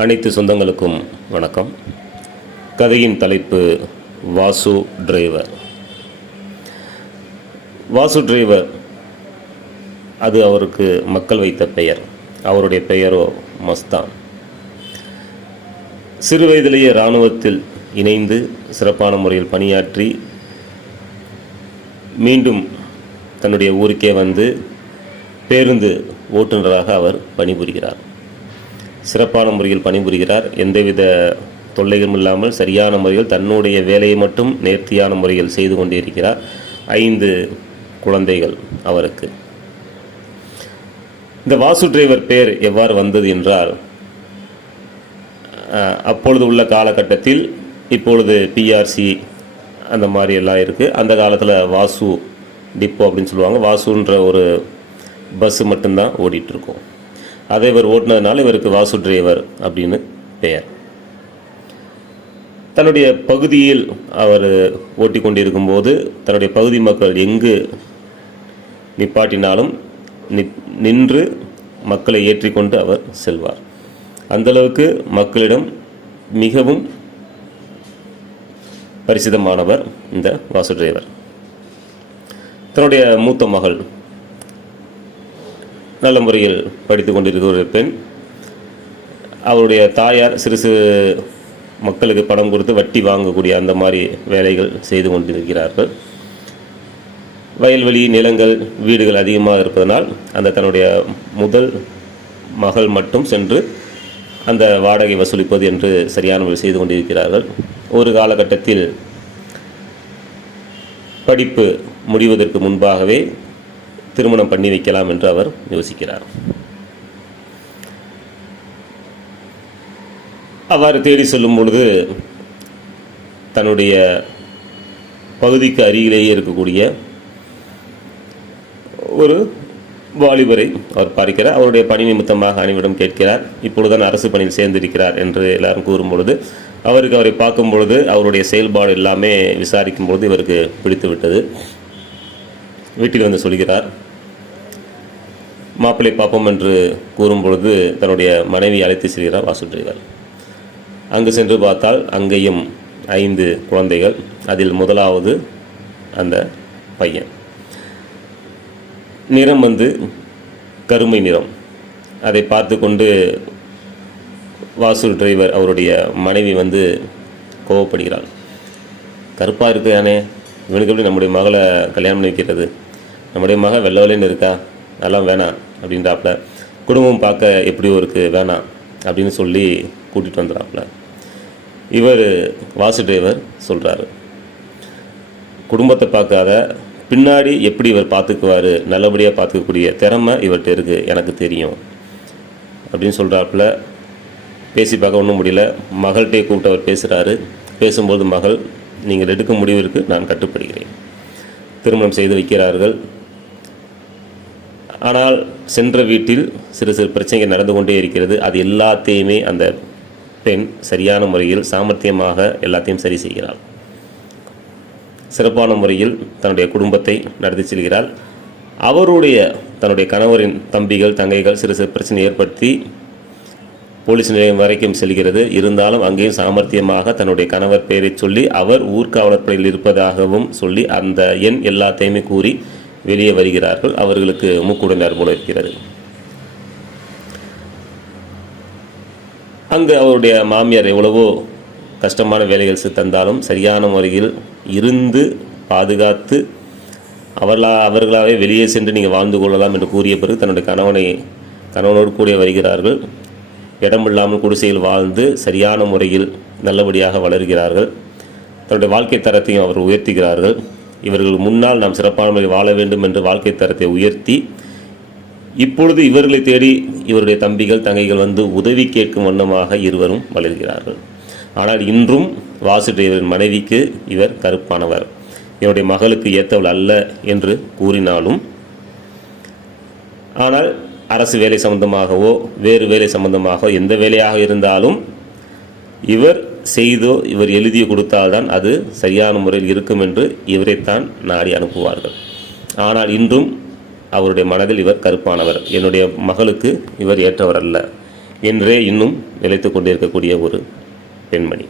அனைத்து சொந்தங்களுக்கும் வணக்கம். கதையின் தலைப்பு வாசு டிரைவர். வாசு டிரைவர் அது அவருக்கு மக்கள் வைத்த பெயர். அவருடைய பெயரோ மஸ்தான். சிறு வயதிலேயே இராணுவத்தில் இணைந்து சிறப்பான முறையில் பணியாற்றி மீண்டும் தன்னுடைய ஊருக்கே வந்து பேருந்து ஓட்டுநராக அவர் பணிபுரிகிறார். சிறப்பான முறையில் பணிபுரிகிறார். எந்தவித தொல்லைகளும் இல்லாமல் சரியான முறையில் தன்னுடைய வேலையை மட்டும் நேர்த்தியான முறையில் செய்து கொண்டிருக்கிறார். 5 குழந்தைகள் அவருக்கு. இந்த வாசு டிரைவர் பேர் எவ்வாறு வந்தது என்றால், அப்பொழுது உள்ள காலகட்டத்தில் இப்பொழுது பிஆர்சி அந்த மாதிரி எல்லாம் இருக்குது. அந்த காலத்தில் வாசு டிப்போ அப்படின்னு சொல்லுவாங்க. வாசுன்ற ஒரு பஸ்ஸு மட்டும்தான் ஓடிட்டுருக்கோம். அதை இவர் ஓட்டினதுனால இவருக்கு வாசு டிரைவர் அப்படின்னு பெயர். தன்னுடைய பகுதியில் அவர் ஓட்டி கொண்டிருக்கும்போது தன்னுடைய பகுதி மக்கள் எங்கு நிப்பாட்டினாலும் நின்று மக்களை ஏற்றிக்கொண்டு அவர் செல்வார். அந்தளவுக்கு மக்களிடம் மிகவும் பரிசிதமானவர் இந்த வாசு டிரைவர். தன்னுடைய மூத்த மகள் நல்ல முறையில் படித்து கொண்டிருக்கிற ஒரு பெண். அவருடைய தாயார் சிறு சிறு மக்களுக்கு பணம் கொடுத்து வட்டி வாங்கக்கூடிய அந்த மாதிரி வேலைகள் செய்து கொண்டிருக்கிறார்கள். வயல்வெளி நிலங்கள் வீடுகள் அதிகமாக இருப்பதனால் அந்த தன்னுடைய முதல் மகள் மட்டும் சென்று அந்த வாடகை வசூலிப்பது என்று சரியான முறையில் செய்து கொண்டிருக்கிறார்கள். ஒரு காலகட்டத்தில் படிப்பு முடிவதற்கு முன்பாகவே திருமணம் பண்ணி வைக்கலாம் என்று அவர் யோசிக்கிறார். அவ்வாறு தேடி செல்லும் பொழுது தன்னுடைய பகுதிக்கு அருகிலேயே இருக்கக்கூடிய ஒரு வாலிபரை அவர் பார்க்கிறார். அவருடைய பணி நிமித்தமாக அனைவரிடம் கேட்கிறார். இப்பொழுதுதான் அரசு பணியில் சேர்ந்திருக்கிறார் என்று எல்லாரும் கூறும் பொழுது அவரை பார்க்கும் பொழுது அவருடைய செயல்பாடு எல்லாமே விசாரிக்கும் பொழுது இவருக்கு பிடித்து விட்டது. வீட்டில் வந்து சொல்கிறார். மாப்பிள்ளை பார்ப்போம் என்று கூறும் பொழுது தன்னுடைய மனைவி அழைத்து செல்கிறார் வாசு டிரைவர். அங்கு சென்று பார்த்தால் அங்கேயும் 5 குழந்தைகள். அதில் முதலாவது அந்த பையன். நிறம் வந்து கருமை நிறம். அதை பார்த்து கொண்டு வாசு டிரைவர் அவருடைய மனைவி வந்து கோவப்படுகிறாள். கருப்பாக இருக்கானே, இவனுக்கு எப்படி நம்முடைய மகளை கல்யாணம் பண்ணி வைக்கிறது? நம்முடைய மகள் வெள்ளை வெள்ளைன்னு இருக்கா, அதெல்லாம் வேணாம் அப்படின்றாப்புல. குடும்பம் பார்க்க எப்படியோ இருக்குது, வேணாம் அப்படின்னு சொல்லி கூட்டிகிட்டு வந்துடுறாப்புல. இவர் வாசு டிரைவர் சொல்கிறாரு, குடும்பத்தை பார்க்காத பின்னாடி எப்படி இவர் பார்த்துக்குவார், நல்லபடியாக பார்த்துக்கக்கூடிய திறமை இவர்கிட்ட இருக்குது, எனக்கு தெரியும் அப்படின்னு சொல்கிறாப்புல. பேசி பார்க்க ஒன்றும் முடியல. மகள்கிட்டே கூப்பிட்டு அவர் பேசுகிறாரு. பேசும்போது மகள், நீங்கள் எடுக்கும் முடிவிற்கு நான் கட்டுப்படுகிறேன். திருமணம் செய்து வைக்கிறார்கள். ஆனால் சென்ற வீட்டில் சிறு சிறு பிரச்சனைகள் நடந்து கொண்டே இருக்கிறது. அது எல்லாத்தையுமே அந்த பெண் சரியான முறையில் சாமர்த்தியமாக எல்லாத்தையும் சரி செய்கிறாள். சிறப்பான முறையில் தன்னுடைய குடும்பத்தை நடத்தி செல்கிறாள். தன்னுடைய கணவரின் தம்பிகள் தங்கைகள் சிறு சிறு பிரச்சனை ஏற்படுத்தி போலீஸ் நிலையம் வரைக்கும் செல்கிறது. இருந்தாலும் அங்கேயும் சாமர்த்தியமாக தன்னுடைய கணவர் பெயரை சொல்லி அவர் ஊர்காவலர் படையில் இருப்பதாகவும் சொல்லி அந்த எண் எல்லாத்தையுமே கூறி வெளியே வருகிறார்கள். அவர்களுக்கு மூக்குடனார் போல இருக்கிறது. அங்கு அவருடைய மாமியார் எவ்வளவோ கஷ்டமான வேலைகள் தந்தாலும் சரியான முறையில் இருந்து பாதுகாத்து அவர்களாகவே வெளியே சென்று நீங்கள் வாழ்ந்து கொள்ளலாம் என்று கூறிய பிறகு தன்னுடைய கணவனோடு கூடிய வருகிறார்கள். இடமில்லாமல் குடிசையில் வாழ்ந்து சரியான முறையில் நல்லபடியாக வளர்கிறார்கள். தன்னுடைய வாழ்க்கை தரத்தையும் அவர் உயர்த்துகிறார்கள். இவர்கள் முன்னால் நாம் சிறப்பான முறையில் வாழ வேண்டும் என்று வாழ்க்கை தரத்தை உயர்த்தி இப்பொழுது இவர்களை தேடி இவருடைய தம்பிகள் தங்கைகள் வந்து உதவி கேட்கும் வண்ணமாக இருவரும் வளர்கிறார்கள். ஆனால் இன்றும் வாசு டிரைவரின் மனைவிக்கு இவர் கருப்பானவர், என்னுடைய மகளுக்கு ஏற்றவள் அல்ல என்று கூறினாலும், ஆனால் அரசு வேலை சம்பந்தமாகவோ வேறு வேலை சம்பந்தமாகவோ எந்த வேலையாக இருந்தாலும் இவர் எழுதி கொடுத்தால்தான் அது சரியான முறையில் இருக்கும் என்று இவரைத்தான் நாடி அனுப்புவார்கள். ஆனால் இன்றும் அவருடைய மனதில் இவர் கருப்பானவர், என்னுடைய மகளுக்கு இவர் ஏற்றவர் அல்ல என்றே இன்னும் நிலைத்து கொண்டிருக்கக்கூடிய ஒரு பெண்மணி.